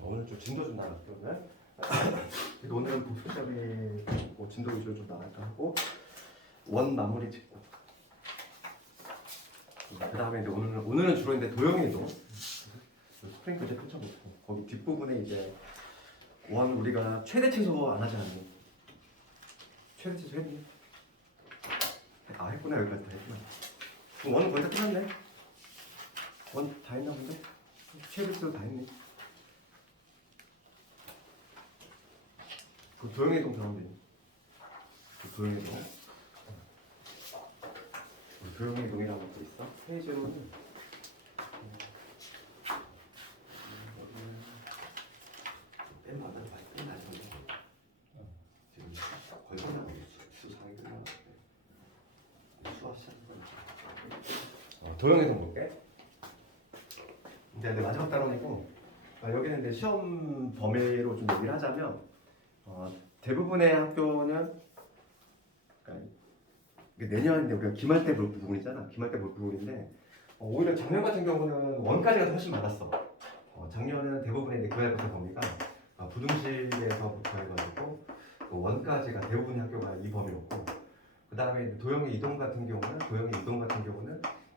오늘 좀 진도 좀 나갈게요. 오늘. 그래도 오늘은 복습점이 뭐 진도 위주로 좀 나갈까 하고 원 마무리 짓고. 그 다음에 이제 오늘은 주로 이제 도형이도 스프링클 이제 펼쳐놓고 거기 뒷부분에 이제 원 우리가 최대 최소 안 하지 않니? 최대 최소 했니? 아 했구나. 여기까지 다 했구나. 그럼 원은 거의 다 끝났네. 원 다 했나 본데? 최대 최소 다 했니? 그 도형의 동 들어가면 되니? 그 도형의 동. 도형의 동이라는 것도 있어. 페이지로는 뺀마다 많이 끝나지. 지금 거의 끝나고 있어. 수상이 끝나고 수학 시작했어. 도형의 동 볼게. 이제 마지막 단원이고 여기는 이제 시험 범위로 좀 얘기를 하자면 대부분의 학교는 그러니까 내년 이제 우리가 기말 때 볼 부분이잖아. 기말 때 볼 부분인데 오히려 작년 같은 경우는 원까지가 훨씬 많았어. 작년은 대부분의 이제 기말고사 범위가 부등실에서부터 해가지고 원까지가 대부분의 학교가 이 범위였고, 그 다음에 도형의 이동 같은 경우는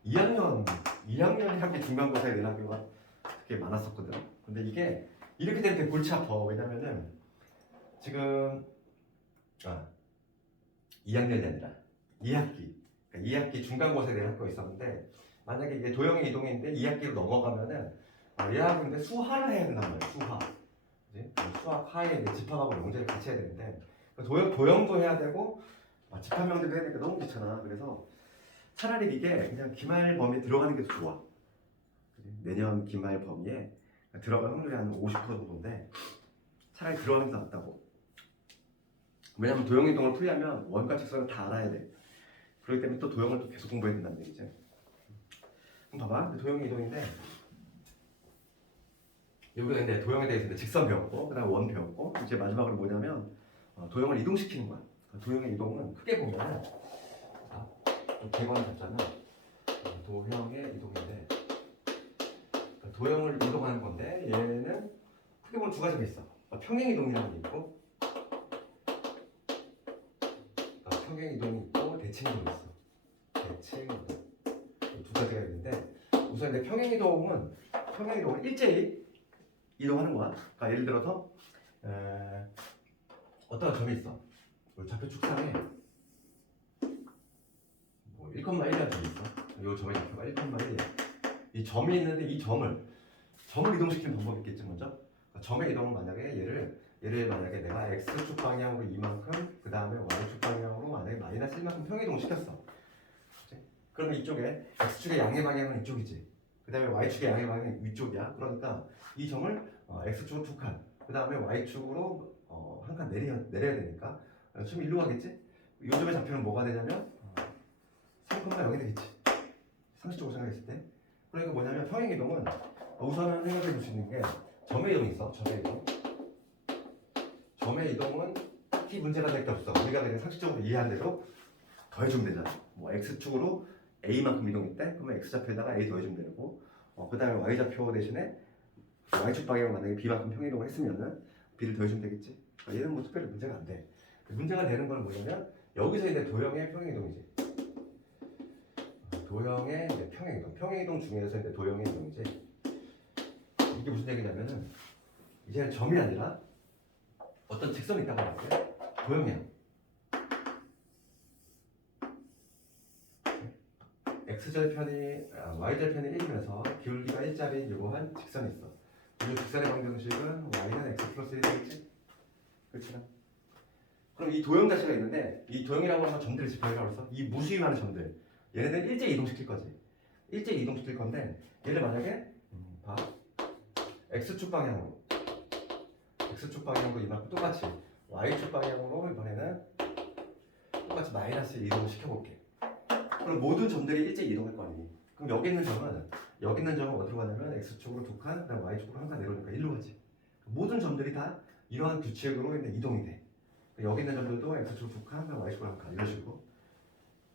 2학년의 학기 중간고사에 낸 학교가 되게 많았었거든. 근데 이게 이렇게 되면 되게 골치 아파. 왜냐면은 지금 2학년이 아니라 2학기, 그러니까 2학기 중간고사에 낸 학교가 있었는데, 만약에 이게 도형의 이동인데 2학기로 넘어가면은 얘하고인데 수화를 해야 된단 말이야. 수화. 그치? 수학 하에 집합하고 명제를 같이 해야 되는데 도형도 해야 되고 집합 명제도 해야 되니까 너무 귀찮아. 그래서 차라리 이게 그냥 기말 범위에 들어가는 게 더 좋아. 그치? 내년 기말 범위에 들어갈 확률이 한 50% 정도인데 차라리 들어가는 게 낫다고. 왜냐면 도형 이동을 풀려면 원과 직선을 다 알아야 돼. 그렇기 때문에 또 도형을 또 계속 공부해야 된다는 얘기지. 그럼 봐봐. 도형 이동인데 여기가 이제 도형에 대해서 이제 직선 배웠고, 그다음 원 배웠고, 이제 마지막으로 뭐냐면 도형을 이동시키는 거야. 도형의 이동은 크게 보면은 개관 잡자는 도형의 이동인데 도형을 이동하는 건데 얘는 크게 보면 두 가지가 있어. 평행 이동이라는 게 있고 평행 이동이 있고 대칭 이동이 있어. 대칭 이동 두 가지가 있는데 우선 이제 평행 이동은 일제히 이동하는 거야. 그러니까 예를 들어서 어떤 점이 있어. 좌표 축상에 1,1이라는 점이 있어. 이 점의 좌표가 1,1이야. 이 점이 있는데 이 점을 이동시키는 방법이 있겠지 먼저. 그러니까 점의 이동은 만약에 얘를 만약에 내가 x축 방향으로 이만큼, 그 다음에 y축 방향으로 만약에 마이너스 1만큼 평이동 시켰어. 그러면 이쪽에 x축의 양의 방향은 이쪽이지. 그 다음에 y축의 양의 방향은 위쪽이야. 그러니까 이 점을 x축으로 두 칸, 그 다음에 y축으로 한 칸 내려야 되니까 좀 일로 가겠지? 이 점의 좌표는 뭐가 되냐면 3,0이 되겠지. 상식적으로 생각했을 때. 그러니까 뭐냐면 평행이동은 우선은 생각해 볼 수 있는 게 점의 이동이 있어. 점의 이동은 딱히 문제가 될 게 없어. 우리가 그냥 상식적으로 이해한 대로 더해주면 되잖아. 뭐 x축으로 a만큼 이동했대? 그러면 x좌표에다가 a 더해주면 되고, 그 다음에 y좌표 대신에 y축 방향 만약에 b만큼 평이동을 했으면은 b를 더해주면 되겠지. 얘는 뭐 특별히 문제가 안 돼. 문제가 되는 건 뭐냐면 여기서 이제 도형의 평행이동이지. 도형의 평행이동 중에서 이제 도형의 이동이지. 이게 무슨 얘기냐면은 이제는 점이 아니라 어떤 직선이 있다고 할게. 도형이야. y절편이 1이면서 기울기가 1짜리 요한 직선이 있어. 이 직선의 방정식은 y는 x 플러스 1이 되겠지? 그렇지? 그럼 이 도형 자체가 있는데 이 도형이라고 하면 점들을 집합이라고 해서 이 무수히많은 점들 얘네들 일제히 이동시킬 거지. 일제히 이동시킬 건데 얘를 만약에 x축 방향으로 이만큼 똑같이 y축 방향으로 이번에는 똑같이 마이너스 이동을 시켜볼게. 그럼 모든 점들이 일제히 이동할 거 아니니? 그럼 여기 있는 점은 어디로 가냐면 x축으로 두 칸, 그다음 y축으로 한 칸 내려오니까 일로 가지. 모든 점들이 다 이러한 규칙으로 이동이 돼. 여기 있는 점들도 x축으로 두 칸, 그다음 y축으로 한 칸 이런 식으로.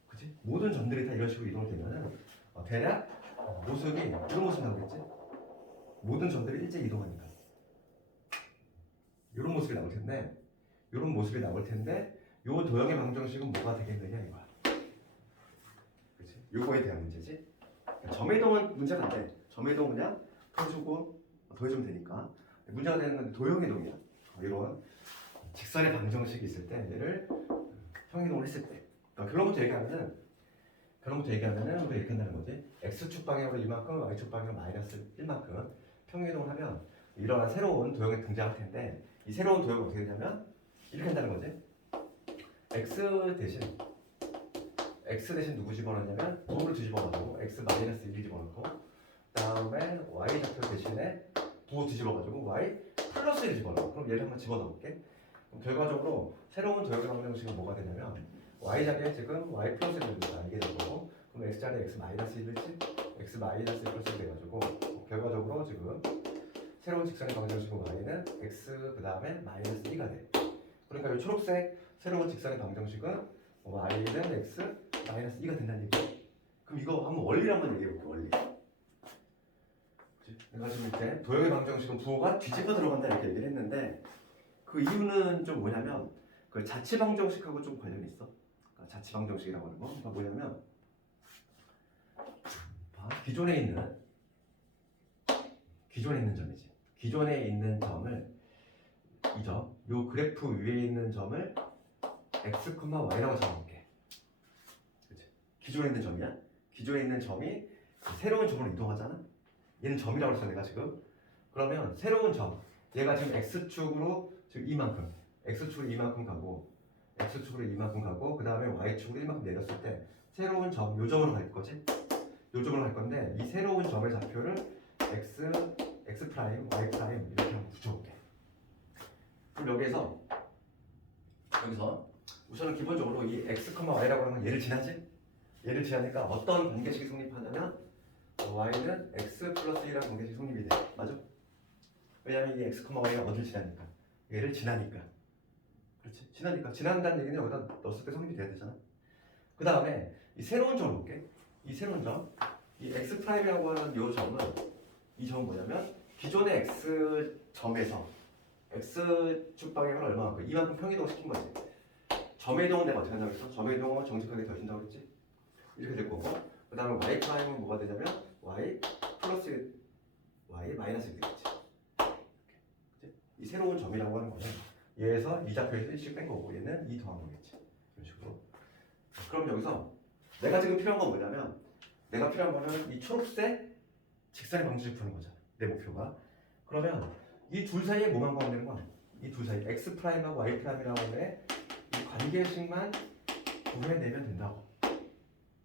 그치? 모든 점들이 다 이런 식으로 이동이 되면은 대략 모습이 이런 모습 나오겠지? 모든 점들이 일제히 이동하니까. 이런 모습이 나올 텐데 이런 모습이 나올 텐데 요 도형의 방정식은 뭐가 되겠느냐 이거야. 그렇지? 요거에 대한 문제지. 그러니까 점의 이동은 문제가 안 돼. 점의 이동 그냥 더해주면 되니까. 문제가 되는 건 도형의 이동이야. 이런 직선의 방정식이 있을 때 얘를 평이동을 했을 때 그런 것도 얘기하면은 우리가 이렇게 한다는 거지. x축 방향으로 이만큼, y축 방향으로 마이너스 1만큼 평이동을 하면 이러한 새로운 도형이 등장할 텐데 이 새로운 도형은 어떻게 되냐면 이렇게 한다는 거지. x 대신 누구 집어넣냐면 부호를 뒤집어가지고 x 마이너스 1을 집어넣고 그 다음에 y 좌표 대신에 부호 뒤집어가지고 y 플러스 1을 집어넣어. 그럼 얘를 한번 집어넣을게. 그럼 결과적으로 새로운 도형의 방정식은 뭐가 되냐면 y 자리에 지금 y 플러스 1을 알게 되고 그럼 x 자리에 x 마이너스 1이지 x 마이너스 1 플러스 1 돼가지고 결과적으로 지금 새로운 직선의 방정식은 y는 x 그 다음에 마이너스 2가 돼. 그러니까 이 초록색 새로운 직선의 방정식은 y는 x 마이너스 2가 된다는 얘기야. 그럼 이거 한번 원리를 한번 얘기해볼게. 원리. 내가 지금 이렇게 도형의 방정식은 부호가 뒤집어 들어간다 이렇게 얘기를 했는데 그 이유는 좀 뭐냐면 그 자치 방정식하고 좀 관련이 있어. 그러니까 자치 방정식이라고 하는 거. 그러니까 뭐냐면 기존에 있는 점이지. 기존에 있는 점을 이 점, 요 그래프 위에 있는 점을 x, y라고 잡아볼게. 그치? 기존에 있는 점이야. 기존에 있는 점이 새로운 점으로 이동하잖아. 얘는 점이라고 했어 내가 지금. 그러면 새로운 점, 얘가 지금 x축으로 지금 이만큼, x축으로 이만큼 가고, x축으로 이만큼 가고, 그 다음에 y축으로 이만큼 내렸을 때 새로운 점, 요 점으로 갈 거지? 요 점으로 갈 건데 이 새로운 점의 좌표를 x, x 프라임, y 프라임 이렇게 한번 붙여볼게. 그럼 여기서 우선은 기본적으로 이 x, y라고 하는 건 얘를 지나지? 얘를 지나니까 어떤 관계식이 성립하냐면 y는 x 플러스 1이라는 관계식이 성립이 돼. 맞아? 왜냐면 이 x, y가 어딜 지나니까 얘를 지나니까. 그렇지? 지난다는 얘기는 여기다 넣었을 때 성립이 돼야 되잖아. 그 다음에 이 새로운 점을 볼게. 이 새로운 점, 이 x 프라임이라고 하는 이 점은 뭐냐면 기존의 x 점에서 x축 방향을 얼마만큼 이만큼 평이동 시킨 거지. 점의 이동은 내가 어떻게 한다고 했어? 점의 이동은 정직하게 더해준다고 했지. 이렇게 될 거고 그 다음에 y 프라임은 뭐가 되냐면 y 플러스 y 마이너스 1이 되겠지. 이렇게. 이 새로운 점이라고 하는 거는 얘에서 이 좌표에서 1씩 뺀 거고 얘는 2 더한 거겠지. 이런 식으로. 그럼 여기서 내가 지금 필요한 건 뭐냐면 내가 필요한 거는 이 초록색 직선의 방정식 푸는 거잖아. 내 목표가. 그러면 이 둘 사이에 뭐만 구하면 되는 거야? 이 둘 사이 x 프라임하고 y 프라임이라고 하는 이 관계식만 구해내면 된다고.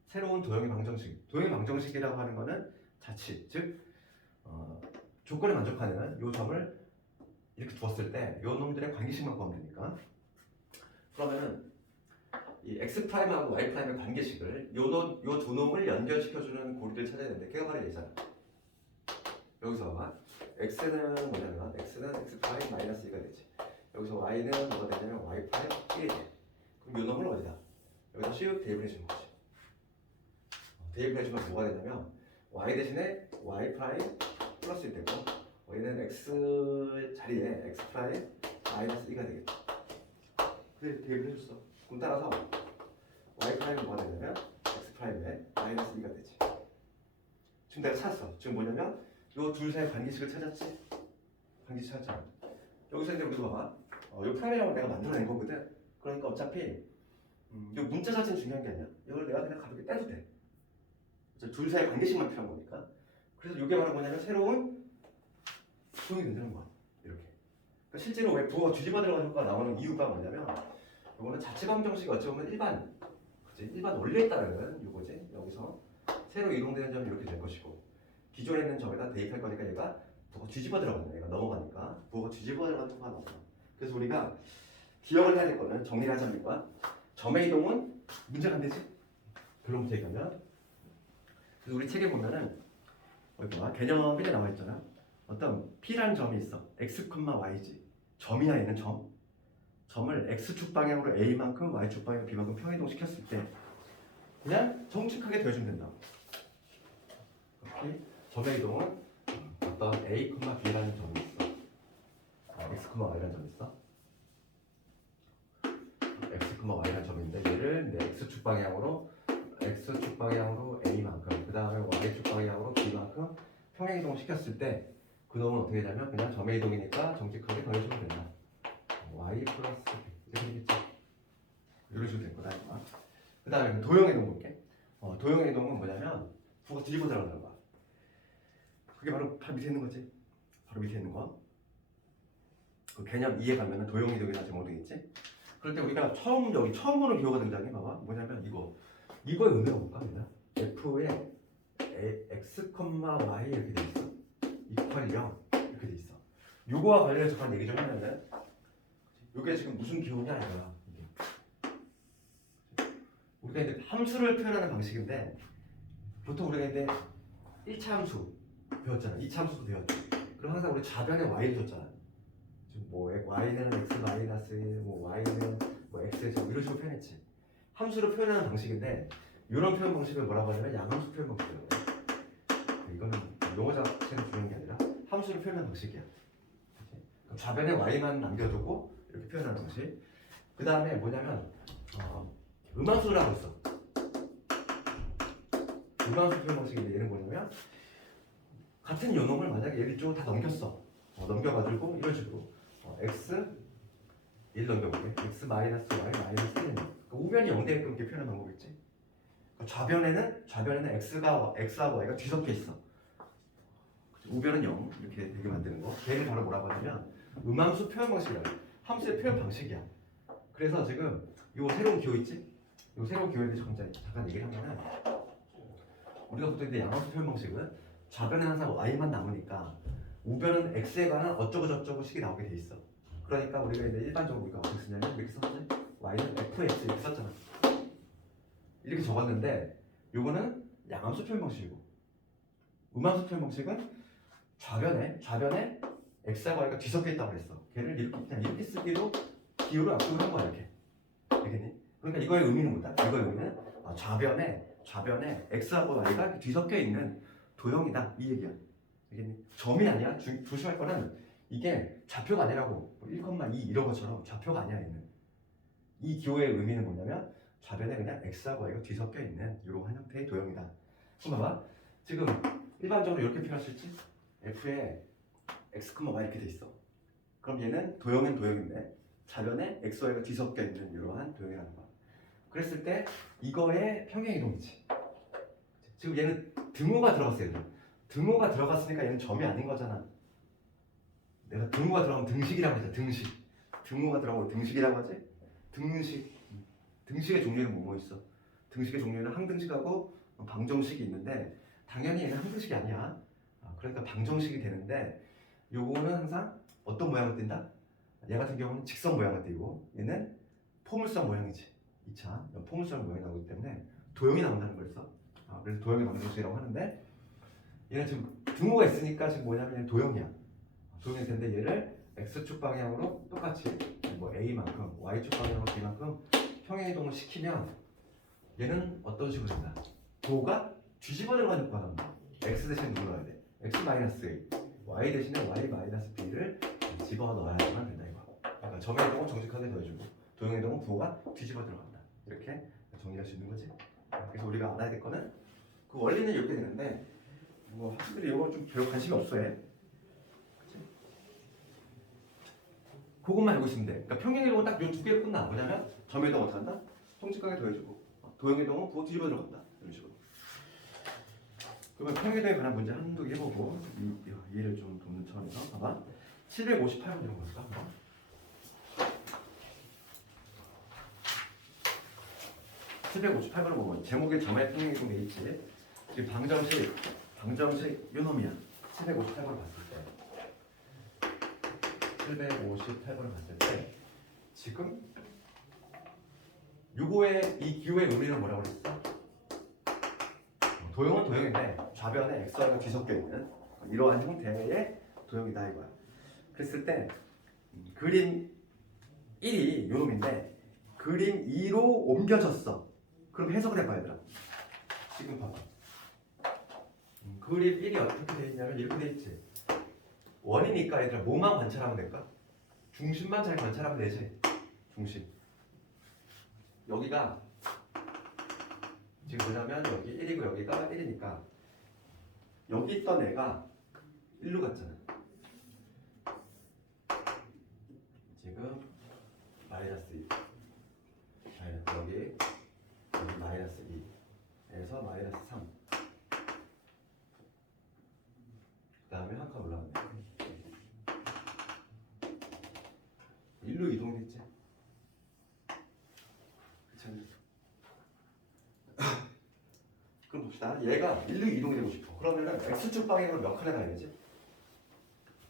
새로운 도형의 방정식이라고 하는 거는 자치, 즉 조건에 만족하는 요 점을 이렇게 두었을 때 요 놈들의 관계식만 구하면 되니까. 그러면은 이 x 프라임하고 y 프라임의 관계식을 요 두 놈을 연결시켜주는 고리를 찾아야 되는데 걔가 바로 얘잖아. 여기서 x는 뭐냐면 x는 x 프라임 마이너스 2가 되지. 여기서 y는 뭐가 되냐면 y 프라임 1이 돼. 그럼 요 놈을 어디다? 여기다 슉 대입을 해주는 거지. 대입을 해주면 뭐가 되냐면 y 대신에 y 프라임 플러스 1 되고 얘는 x 자리에 x 프라임 마이너스 2가 되겠지. 그래 대입을 해줬어. 그럼 따라서 y 프라임은 뭐가 되냐면 x 프라임에 마이너스 2가 되지. 지금 내가 찾았어. 지금 뭐냐면 요 둘 사이 관계식을 찾았지? 관계식 찾았잖아. 여기서 이제 우리 봐봐. 요 프라임이라고 내가 만들어낸 거거든. 그러니까 어차피 요 문자 자체는 중요한 게 아니야. 이걸 내가 그냥 가볍게 떼도 돼. 둘 사이 관계식만 필요한 거니까. 그래서 이게 바로 뭐냐면 새로운 도형이 된다는 거야. 이렇게. 그러니까 실제로 왜 부호가 뒤집어 들어가는 효과가 나오는 이유가 뭐냐면 이거는 자치 방정식이 어찌 보면 일반 원리에 따른 요거지. 여기서 새로 이동되는 점이 이렇게 될 것이고 기존에 있는 점에다 대입할 거니까 얘가 부호가 뒤집어 들어가는 얘가 넘어가니까 부호가 뒤집어 들어가는 효과가 나와. 그래서 우리가 기억을 해야 될 거는 정리를 하자니까 점의 이동은 문제가 안 되지. 결론부터 얘기하면 그래서 우리 책에 보면은 여기 봐 개념 1에 나와 있잖아. 어떤 P라는 점이 있어. x, y지. 점이야 얘는 점. 점을 x축 방향으로 a만큼 y축 방향으로 b만큼 평이동 시켰을 때 그냥 정직하게 더해주면 된다. 오케이? 점의 이동은 어떤 a, b라는 점이 있어. x, Y라는 점이 있어. X, Y라는 점인데 얘를 내 X축 방향으로 A만큼 그 다음에 Y축 방향으로 B만큼 평행이동을 시켰을 때 그 놈은 어떻게 되냐면 그냥 점의 이동이니까 정직하게 더해주면 된다. Y 플러스 B 이렇게 되겠지. 이런 식으로 될 거다. 그 다음에 도형의 이동 볼게. 도형의 이동은 뭐냐면 부가 뒤집어 들어가는 거야. 그게 바로 밑에 있는 거지. 바로 밑에 있는 거. 그 개념 이해 가면은 도형의 이동이 나중에 되겠지. 그럴 때 우리가 처음 보는 기호가 등장해. 봐봐. 뭐냐면 이거의 의미가 뭘까? 그냥 F에 X, Y 이렇게 돼 있어. 이퀄 0 이렇게 돼 있어. 요거와 관련해서 한 얘기 좀 하면은 요게 지금 무슨 기호냐 이거야. 우리가 이제 함수를 표현하는 방식인데 보통 우리가 이제 1차 함수 배웠잖아. 2차 함수도 배웠죠. 그럼 항상 우리 좌변에 y를 줬잖아. 지금 뭐 y는 x 마이너스 1, 뭐 y는 뭐 x의 제곱 이런 식으로 표현했지. 함수를 표현하는 방식인데 이런 표현 방식을 뭐라고 하냐면 양함수 표현 방식이라고 해. 이거는 용어 자체는 중요한 게 아니라 함수를 표현하는 방식이야. 그럼 좌변에 y만 남겨두고 이렇게 표현하는 방식. 그 다음에 뭐냐면 음함수를 하고 있어. 음함수 표현 방식인데 얘는 뭐냐면 같은 요놈을 만약에 얘를 이쪽으로 다 넘겼어. 넘겨가지고 이런 식으로 x 1 넘겨볼게. x 마이너스 y 마이너스 1. 그러니까 우변이 0대게끔 이렇게 표현하는 방법이겠지. 좌변에는 x하고 y가 뒤섞여 있어. 우변은 0 이렇게 되게 만드는 거. 걔를 바로 뭐라고 하냐면 음함수 표현 방식이야. 함수의 표현 방식이야. 그래서 지금 요 새로운 기호 있지? 요 새로운 기호에 대해서 잠깐 얘기를 하면은 우리가 보통 이제 양함수 표현 방식은 좌변에 항상 y만 남으니까 우변은 x에 관한 어쩌고 저쩌고 식이 나오게 돼 있어. 그러니까 우리가 이제 일반적으로 우리가 어떻게 쓰냐면 이렇게 썼지? y는 fx 이렇게 썼잖아. 이렇게 적었는데 요거는 양함수 표현 방식이고 음함수 표현 방식은 좌변에 x하고 y가 뒤섞여 있다고 그랬어. 걔를 이렇게 쓰기로 기호를 앞두고 한 거야 이렇게. 알겠니? 그러니까 이거의 의미는 뭐다? 이거의 의미는 좌변에 x하고 y가 뒤섞여 있는 도형이다 이 얘기야. 알겠니? 점이 아니야. 조심할 거는 이게 좌표가 아니라고 1,2 이런 것처럼 좌표가 아니야 얘는. 이 기호의 의미는 뭐냐면 좌변에 그냥 x하고 y가 뒤섞여 있는 이러한 형태의 도형이다. 그럼 봐봐. 지금 일반적으로 이렇게 표현할 수 있지? f에 x, y 이렇게 돼 있어. 그럼 얘는 도형은 도형인데 좌변에 x, y가 뒤섞여 있는 이러한 도형이라는 거야. 그랬을 때 이거의 평행이동이지. 지금 얘는 등호가 들어갔어요. 등호가 들어갔으니까 얘는 점이 아닌 거잖아. 내가 등호가 들어가면 등식이라고 하잖아. 등식. 등호가 들어가면 등식이라고 하지? 등식의 종류는 뭐 있어? 등식의 종류는 항등식하고 방정식이 있는데 당연히 얘는 항등식이 아니야. 그러니까 방정식이 되는데 요거는 항상 어떤 모양을 띈다? 얘 같은 경우는 직선 모양을 띄고 얘는 포물선 모양이지. 2차 포물선 모양이 나오기 때문에 도형이 나온다는 걸 써. 그래서 도형의 방정식이라고 하는데 얘는 지금 등호가 있으니까 지금 뭐냐면 얘는 도형이야. 도형이 되는데 얘를 x축 방향으로 똑같이 뭐 a만큼 y축 방향으로 b만큼 평행이동을 시키면 얘는 어떤 식으로 된다? 도가 뒤집어 들어가는 효과가 나온다. x 대신 누구 넣어야 돼? x 마이너스 a y 대신에 y 마이너스 b를 집어 넣어야만 된다 이거. 그러니까 점의 이동은 정직하게 더해주고 도형의 이동은 부호가 뒤집어 들어간다. 이렇게 정리할 수 있는 거지. 그래서 우리가 알아야 될 거는 그 원리는 이렇게 되는데 뭐 학생들이 이거 좀 별로 관심이 없어 해. 그치? 그것만 알고 있으면 돼. 그러니까 평행의 이동은 딱 요 두 개로 끝나. 뭐냐면 점의 이동 어떻게 한다? 정직하게 더해주고 도형의 이동은 부호 뒤집어 들어간다. 이런 식으로. 그러면 평행이동에 관한 문제 한두 개 해보고 이해를 좀 돕는 차원에서 봐봐. 758번 이런 거 볼까? 758번을 보면 제목에 점의 평행이동 돼 있지. 지금 방정식 요놈이야. 758번을 봤을 때 758번을 봤을 때 지금 요거의 이 기호의 의미는 뭐라고 그랬어? 도형은 도형인데 좌변에 xy가 뒤섞여 있는 이러한 형태의 도형이다 이거야. 그랬을 때 그림 1이 요놈인데 그림 2로 옮겨졌어. 그럼 해석을 해봐 얘들아. 지금 봐봐. 그림 1이 어떻게 돼 있냐면 이렇게 돼 있지. 원이니까 얘들아 뭐만 관찰하면 될까? 중심만 잘 관찰하면 되지. 중심. 여기가 지금 뭐냐면 여기 1이고 여기가 1이니까 여기 있던 애가 1로 갔잖아. 지금 마이너스 2. 여기 마이너스 2에서 마이너스 3. 그 다음에 한 칸 올라갔네. 1로 이동했지. 그치? 그럼 봅시다. 얘가 1로 이동이 되고 싶어. 그러면은 X축 방향으로 몇 칸을 가야 되지?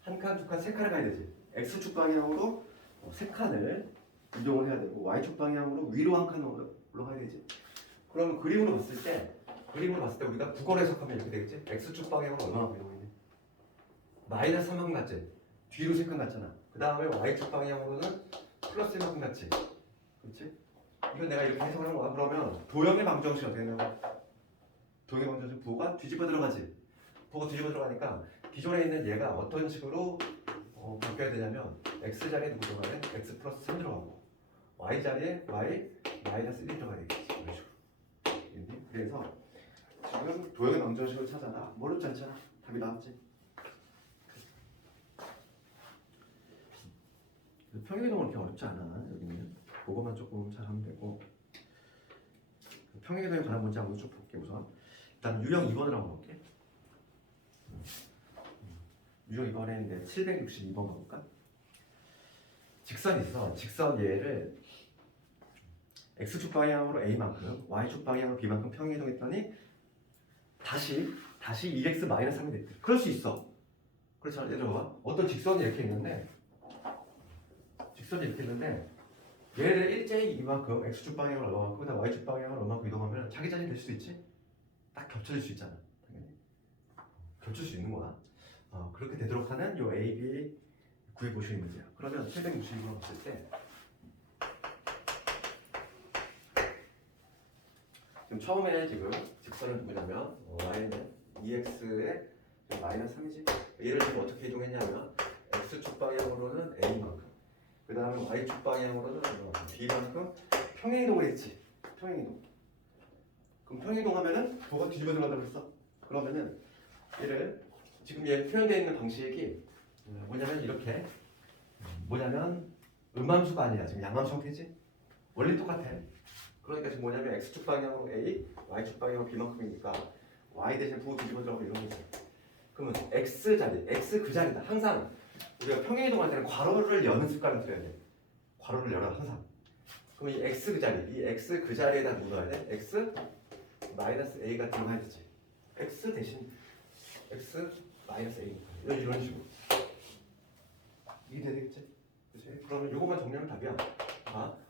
한 칸, 두 칸, 세 칸을 가야 되지. X축 방향으로 세 칸을 이동을 해야 되고 Y축 방향으로 위로 한 칸 올라가야 되지. 그러면 그림으로 봤을 때 우리가 국어로 해석하면 이렇게 되겠지? X축 방향으로 얼마나 이동했니? 마이너스 3만 갔지? 뒤로 3칸 갔잖아. 그 다음에 Y축 방향으로는 플러스 1만큼 갔지? 그렇지? 이건 내가 이렇게 해석을 한 거야. 그러면 도형의 방정식이 어떻게 되냐면 도형의 방정식 부호가 뒤집어 들어가지? 부호가 뒤집어 들어가니까 기존에 있는 얘가 어떤 식으로 바뀌어야 되냐면 X 자리에 누구 들어가면 X 플러스 3 들어가고 Y 자리에 Y 마이너스 1 들어가야 되겠지. 이런 식으로. 그래서 지금 도형의 방정식을 찾아라. 어렵지 않잖아. 답이 나왔지? 평행이동은 그렇게 어렵지 않아. 여기는 그거만 조금 잘하면 되고 평행이동에 관한 문제 한번 쭉 볼게. 우선 일단 유형 2번을 한번 볼게. 유형 2번에 이제 762번 가볼까? 직선이 있어. 직선 얘를 X축 방향으로 A만큼 Y축 방향으로 B만큼 평행이동했더니 다시 2x 마이너스 3이 됐대. 그럴 수 있어. 그렇잖아. 예를 들어봐. 어떤 직선이 이렇게 있는데 얘를 일제히 이만큼 X축 방향으로 얼마만큼 그다음 Y축 방향으로 얼마만큼 이동하면 자기 자리 될 수도 있지. 딱 겹쳐질 수 있잖아. 당연히 겹칠 수 있는 거야. 그렇게 되도록 하는 요 A, B 구해보시는 문제야. 그러면 760번 봤을 때 지금 처음에 지금 직선은 뭐냐면 Y는 2x에 마이너스 3이지. 얘를 지금 어떻게 이동했냐면 X축 방향으로는 A만큼 그 다음에 Y축 방향으로는 B만큼 평행이동을 했지. 평행이동. 그럼 평행이동하면은 도가 뒤집어 들어간다고 했어. 그러면은 얘를 지금 얘 표현되어 있는 방식이 뭐냐면 이렇게 뭐냐면 음함수가 아니라 지금 양함수 형태지. 원리 똑같아. 그러니까 지금 뭐냐면 X축 방향으로 A, Y축 방향으로 B만큼이니까 Y 대신 부호 뒤집어 들어가고 이런 거지. 그러면 X 자리, X 그 자리다. 항상 우리가 평행이동할 때는 괄호를 여는 습관을 들여야 돼. 괄호를 열어 항상. 그럼 이 X 그 자리, 이 X 그 자리에다 넣어야 돼. X 마이너스 A가 들어가야 되지. X 대신 X 마이너스 A 이런 식으로. 이게 되겠지? 그치? 그러면 이것만 정리하면 답이야.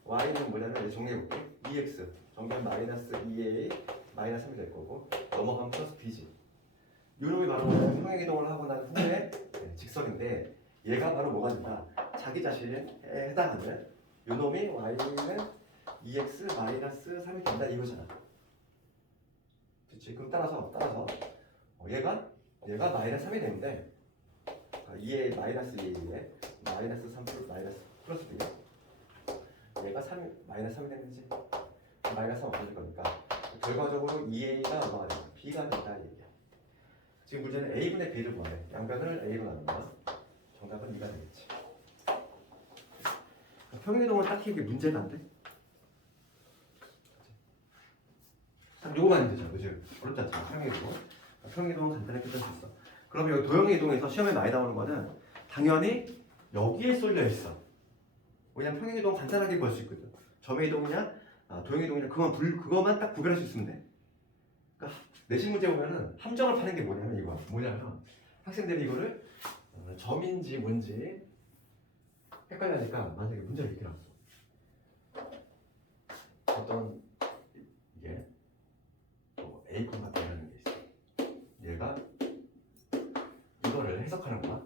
Y는 뭐냐면 정리해볼게. 2X 정리하면 마이너스 2A 마이너스 3이 될 거고 넘어가면 플러스 B지. 요놈이 바로 평행이동을 하고 난 후에 직선인데 얘가 바로 뭐가 된다? 자기 자신에 해당하는 요놈이 Y는 2X 마이너스 3이 된다 이거잖아. 그치? 그럼 따라서 얘가 마이너스 3이 되는데 2A 마이너스 2A에 마이너스 3 플러스 B 얘가 3 마이너스 3이 되는 거지. 마이너스 3 없어질 거니까 결과적으로 2A가 얼마가 된다? B가 된다 이 얘기야. 지금 문제는 A분의 B를 구하래. 양변을 A로 나눈다. 정답은 2가 되겠지. 평행이동은 딱히 이게 문제가 안 돼. 딱 요거만 하면 되죠. 그죠? 어렵지 않잖아. 평행이동은 간단하게 끝낼 수 있어. 그럼 여기 도형의 이동에서 시험에 많이 나오는 거는 당연히 여기에 쏠려 있어. 왜냐면 평행이동 간단하게 구할 수 있거든. 점의 이동이냐, 도형의 이동이냐 그거만 딱 구별할 수 있으면 돼. 그러니까 내신 문제 보면은 함정을 파는 게 뭐냐면 이거야. 뭐냐면 학생들이 이거를 점인지 뭔지 헷갈려하니까 만약에 문제를 이렇게 나왔어. 어떤 이게 A, B라는 게 있어. 얘가 이거를 해석하는 거야.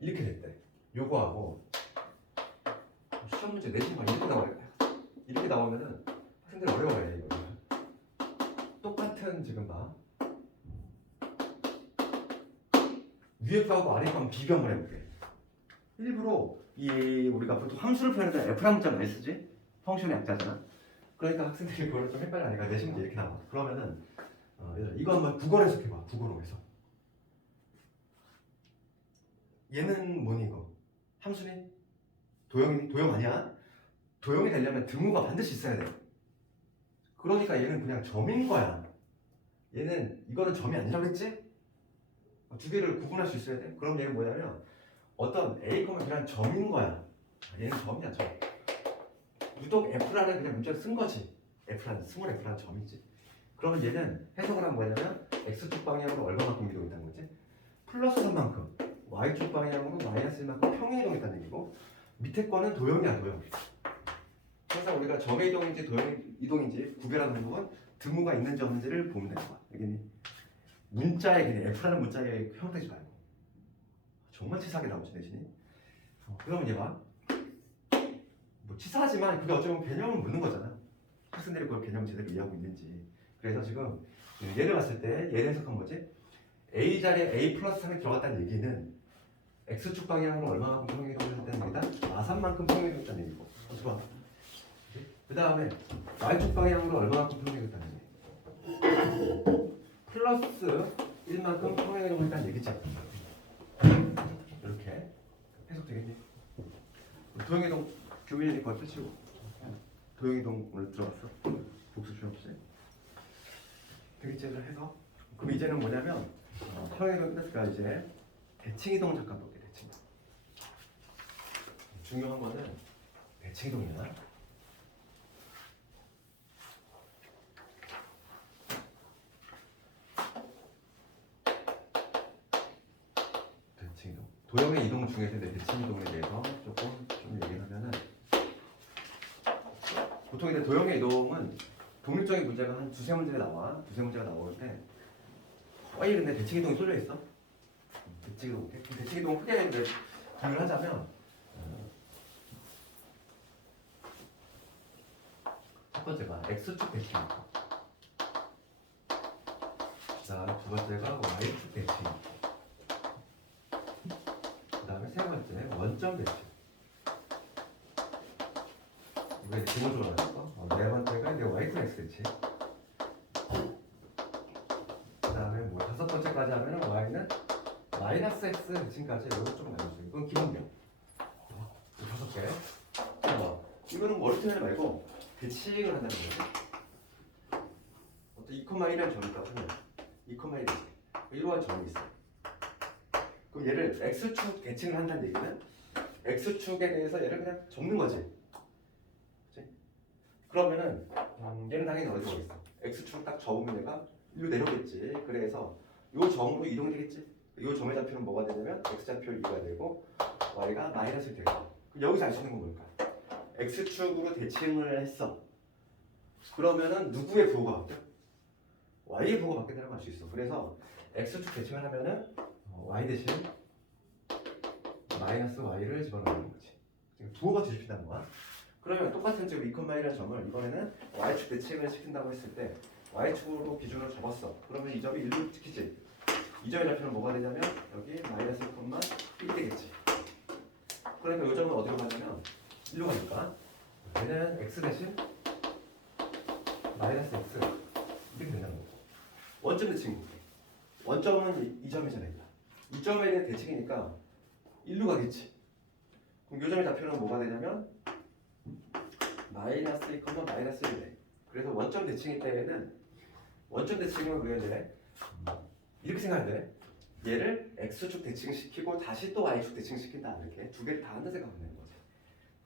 이렇게 됐대. 요거하고 시험 문제 내신 거 이렇게 나와요. 이렇게 나오면은 학생들이 어려워해 이거. 똑같은 지금 봐. 위에 거하고 아래 거 한번 비교 한번 해볼게. 일부러 이 우리가 보통 함수를 표현할 때 F라는 문자 많이 쓰지? 펑션의 약자잖아. 그러니까 학생들이 그걸 좀 헷갈리니까 내 문제 이렇게 나와. 그러면은 얘들아 이거 한번 국어로 해석해봐. 국어로 해석. 얘는 뭐니 이거? 함수니? 도형이니? 도형 아니야? 도형이 되려면 등호가 반드시 있어야 돼. 그러니까 얘는 그냥 점인 거야. 얘는 이거는 점이 아니라고 했지? 두 개를 구분할 수 있어야 돼. 그럼 얘는 뭐냐면 어떤 A, 그냥 점인 거야. 얘는 점이야 점. 유독 F라는 그냥 문자를 쓴 거지. F라는 스몰 F라는 점이지. 그러면 얘는 해석을 하면 뭐냐면 X축 방향으로 얼마만큼 이동이 있다는 거지? 플러스 3만큼. Y축 방향으로 마이너스 1만큼 평행 이동이 있다는 얘기고 밑에 거는 도형이야 도형. 항상 우리가 점의 이동인지 도형의 이동인지 구별하는 부분 등호가 있는지 없는지를 보면 되는 거야. 여기는 문자에 그냥 F라는 문자에 형태지 말고 정말 치사하게 나오지 대신에. 그러면 얘가 뭐 치사하지만 그게 어쩌면 개념을 묻는 거잖아. 학생들이 그걸 개념 제대로 이해하고 있는지. 그래서 지금 얘를 봤을 때 얘를 해석한 거지. A 자리에 A 플러스 3이 들어갔다는 얘기는 X축 방향으로 얼마만큼 평행 이동을 했다는 얘기다? 마산만큼 평행 이동을 했다는 얘기고. 좋아. 그 다음에 Y축 방향으로 얼마만큼 평행 이동을 했다는 얘기. 플러스 1만큼 평행 이동을 했다는 얘기지. 이렇게 해석되겠니? 도형이동 교민이 거의 끝이고 도형이동 오늘 들어갔어? 복수 필요 없이 되겠지를 해서 그럼 이제는 뭐냐면 평행이동 끝났으니까 이제 대칭이동 잠깐 볼게. 대칭 중요한 거는 대칭이동이야. 대칭이동 도형의 이동 중에서 내 대칭이동에 대해서 조금 좀 얘기를 하면은 보통 이제 도형의 이동은 독립적인 문제가 한 두세 문제가 나와. 두세 문제가 나올 때 거의 근데 대칭이동이 쏠려 있어. 대칭이동 크게 이제 분류를 하자면 첫 번째가 X축 대칭이고 그다음 두 번째가 Y축 대칭이고 그다음에 세 번째 원점 대칭. 이게 기본적으로 나왔어. 네 번째가 이제 Y 플렉스 대칭. 그다음에 뭐 다섯 번째까지 하면은 Y는 마이너스 X 대칭까지 이거 좀 나눠주세요. 이건 기본명. 다섯 개. 이거는 머리통일 말고 대칭을 한다는 거죠. 어떤 2,1이라는 점이 있다고 하면 2,1 이러한 점이 있어. 그럼 얘를 X축 대칭을 한다는 얘기는 X축에 대해서 얘를 그냥 접는 거지. 그치? 그러면은 얘는 당연히 어디서 오겠어? X축 딱 접으면 얘가 이리로 내려오겠지. 그래서 이 점으로 이동이 되겠지. 이 점의 좌표는 뭐가 되냐면 X좌표 2가 되고 Y가 마이너스 되고. 여기서 알 수 있는 건 뭘까? X축으로 대칭을 했어. 그러면은 누구의 부호가 바뀌어? Y의 부호가 바뀐다는 걸 알 수 있어. 그래서 X축 대칭을 하면은 Y 대신 마이너스 Y를 집어넣는 거지. 부호가 뒤집힌다는 거야. 그러면 똑같은 지금 2,1이라는 점을 이번에는 Y축 대칭을 시킨다고 했을 때 Y축으로 기준으로 접었어. 그러면 이 점이 1로 찍히지. 이 점의 좌표는 뭐가 되냐면 여기 마이너스 1,1 되겠지. 그러니까 이 점은 어디로 가냐면 1로 가니까 얘는 X 대신 마이너스 X 이렇게 된다는 거고. 원점 대칭. 원점은 이 점이잖아. 이 점에 대한 대칭이니까 1로 가겠지. 그럼 이 점의 좌표는 뭐가 되냐면 마이너스 2, 마이너스 1래. 그래서 원점 대칭일 때에는 원점 대칭은 우리가 이제 이렇게 생각해야 돼. 얘를 X축 대칭시키고 다시 또 Y축 대칭시킨다. 이렇게 두 개를 다 한다 생각하면 되는 거지.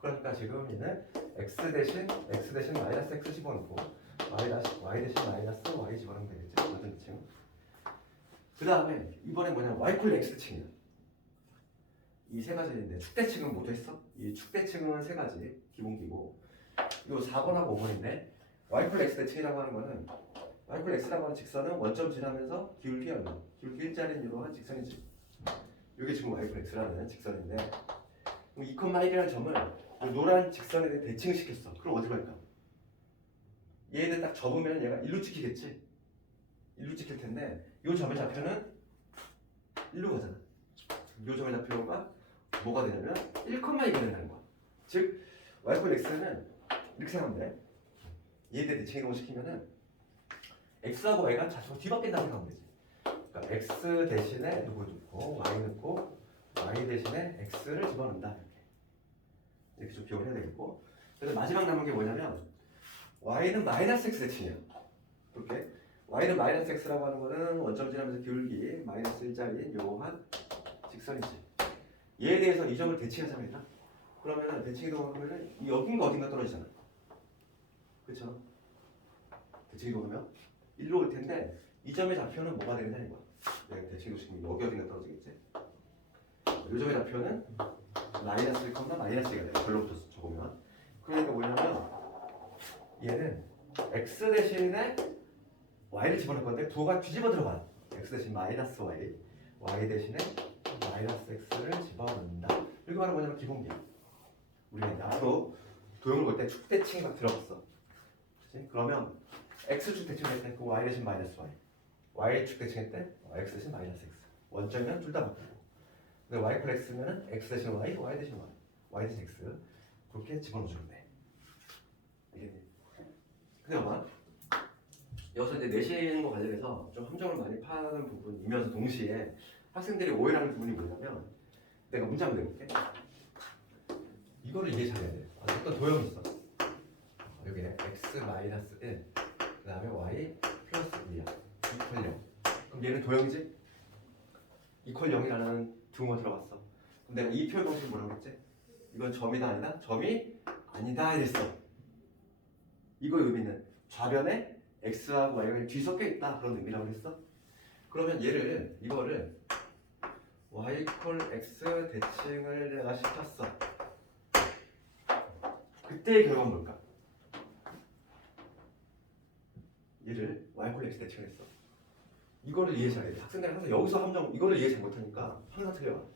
그러니까 지금 얘는 X 대신 마이너스 X 집어넣고 Y 대신 마이너스 Y 집어넣으면 되겠지. 원점 대칭. 그 다음에 이번에 뭐냐면 Y 콜 X 대칭이야. 이 세 가지인데 축대칭은 모두 했어? 이 축대칭은 세 가지 기본기고 요 4번하고 5번인데 Y 콜 X 대칭이라고 하는 거는 Y 콜 X라고 하는 직선은 원점 지나면서 기울기 얼마? 기울기 일자리인 유로 한 직선이지. 이게 지금 Y 콜 X라는 직선인데 그럼 2,1이라는 점을 노란 직선에 대해 대칭을 시켰어. 그럼 어디로 갈까? 얘를 딱 접으면 얘가 1로 찍히겠지? 1로 찍힐 텐데 이 점의 좌표는 1로 가잖아. 요 점의 좌표가 뭐가 되냐면 1,2가 된다는 거야. 즉 y = x는 이렇게 생각하면 돼. 얘에 대해 대칭 이동을 시키면은 x하고 y가 좌표가 뒤바뀐다고 생각하면 되지. 그러니까 x 대신에 누구 넣고 y 넣고 y 대신에 x를 집어넣는다. 이렇게 좀 기억을 해야 되겠고. 그래서 마지막 남은 게 뭐냐면 y는 마이너스 x 대칭이야. 이렇게 y는 마이너스 x라고 하는 거는 원점 지나면서 기울기 마이너스 1짜리인 요한 직선이지. 얘에 대해서 이 점을 대칭하자면 되나? 그러면은 대칭 이동하면은 여긴가 어딘가 떨어지잖아. 그렇죠? 대칭 이동하면 일로 올 텐데 이 점의 좌표는 뭐가 되느냐는 거야. 네, 대칭 이동시키면 여기 어딘가 떨어지겠지. 이 점의 좌표는 마이너스 1, 마이너스 2가 돼. 별로부터 적으면. 그러니까 뭐냐면 얘는 x 대신에 y를 집어넣을 건데 부호가 뒤집어 들어가. x 대신 마이너스 y, y 대신에 마이너스 x를 집어넣는다. 이거 바로 뭐냐면 기본기야. 우리가 이제 앞으로 도형을 볼 때 축대칭이 막 들어갔어. 그렇지? 그러면 x축 대칭할 때 그 y 대신 마이너스 y, y축 대칭할 때 x 대신 마이너스 x. 원점이면 둘 다 바꾸고. 근데 y = x면은 x 대신 y, y 대신 y, y 대신 x 그렇게 집어넣어주면 돼. 알겠니? 근데 봐봐. 여기서 이제 내시는 거 관련해서 좀 함정을 많이 파는 부분이면서 동시에 학생들이 오해하는 부분이 뭐냐면 내가 문제 한번 내볼게. 이거를 이해 잘해야 돼. 어떤 도형이 있어. 여기에 x-1 그 다음에 y 플러스 2야. 이퀄 0. 그럼 얘는 도형이지? 이퀄 0이라는 등호가 들어갔어. 그럼 내가 이 표현 방식이 뭐라고 했지? 이건 점이다 아니다? 점이 아니다 이랬어. 이거 의미는 좌변에 x하고 y가 뒤섞여 있다 그런 의미라고 했어. 그러면 이거를 y = x 대칭을 내가 시켰어. 그때의 결과는 뭘까? 얘를 y = x 대칭을 했어. 이거를 이해 잘해야 돼. 학생들이 항상 여기서 함정 이거를 이해 잘 못하니까 항상 틀려.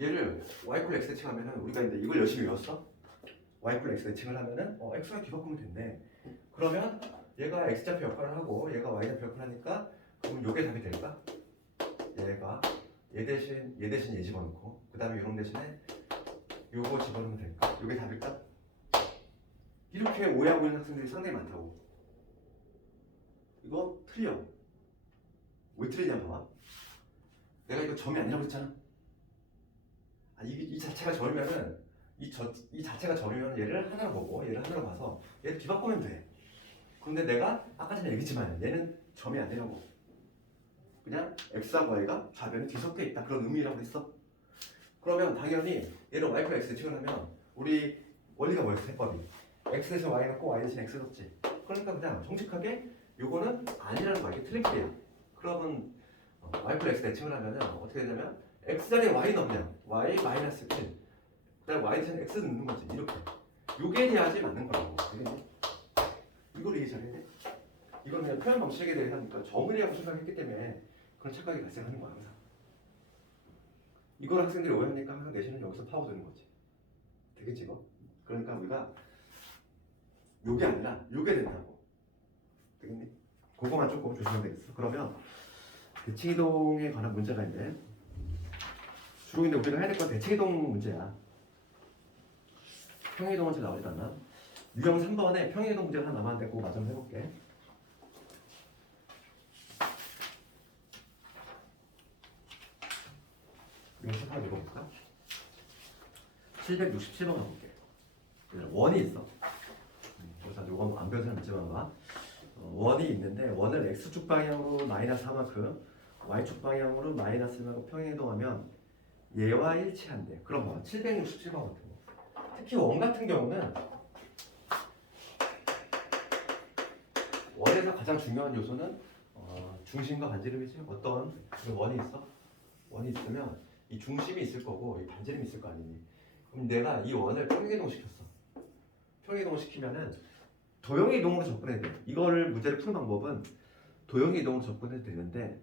얘를 y = x 대칭하면은 우리가 이제 이걸 열심히 외웠어. y = x 대칭을 하면은 x가 뒤바꾸면 된대. 그러면 얘가 x좌표 역할을 하고 얘가 y좌표 역할을 하니까 그럼 요게 답이 될까? 얘가 얘 대신 얘 집어넣고 그 다음에 요놈 대신에 요거 집어넣으면 될까? 요게 답일까? 이렇게 오해하고 있는 학생들이 상당히 많다고. 이거 틀려. 왜 틀리냐 봐봐. 내가 이거 점이 아니라고 했잖아. 이 자체가 점이면은 이 자체가 점이면 얘를 하나로 보고 얘를 하나로 봐서 얘를 뒤바꾸면 돼. 근데 내가 아까 전에 얘기했지만 얘는 점이 아니라고. 그냥 x하고 y가 좌변에 뒤섞여 있다 그런 의미라고 했어. 그러면 당연히 얘를 y = x 대칭하면 우리 원리가 뭐였어? 해법이 x 대신 y 갖고 y 대신 x 썼지. 그러니까 그냥 정직하게 요거는 아니라는 거야. 이게 틀린 길이야. 그러면 y = x 대칭을 하면은 어떻게 되냐면 x 자리에 y 넣으면 y - 1 그다음에 y 대신 x 넣는 거지. 이렇게 요게 돼야지 맞는 거라고. 알겠니? 이걸 이해 잘해야 돼. 이건 그냥 표현 방식에 대해서 하니까 점이라고 생각했기 때문에 그런 착각이 발생하는 거야 항상. 이걸 학생들이 오해하니까 항상 내신은 여기서 파고드는 거지. 되겠지 이거? 그러니까 우리가 요게 아니라 요게 된다고. 되겠니? 그거만 조금 조심하면 되겠어. 그러면 대칭이동에 관한 문제가 있네. 주로 근데 우리가 해야 될 건 대칭이동 문제야. 평행이동은 잘 나오지 않나? 유형 3번에 평행이동 문제가 하나 남았는데 그거 마저 해볼게. 이거 하나 읽어볼까? 767번 가볼게. 원이 있어. 그래서 이건 안 배운 사람 있지만 봐. 원이 있는데 원을 x축 방향으로 마이너스 4만큼 y축 방향으로 마이너스 1만큼 평행이동하면 얘와 일치한대. 그럼 뭐 767번 같은 거. 특히 원 같은 경우는 원에서 가장 중요한 요소는 중심과 반지름이지. 어떤 원이 있어? 원이 있으면 이 중심이 있을 거고 이 반지름이 있을 거 아니니. 그럼 내가 이 원을 평행이동 시켰어. 평행이동을 시키면은 도형의 이동으로 접근해야 돼. 이거를 문제를 푸는 방법은 도형의 이동으로 접근해도 되는데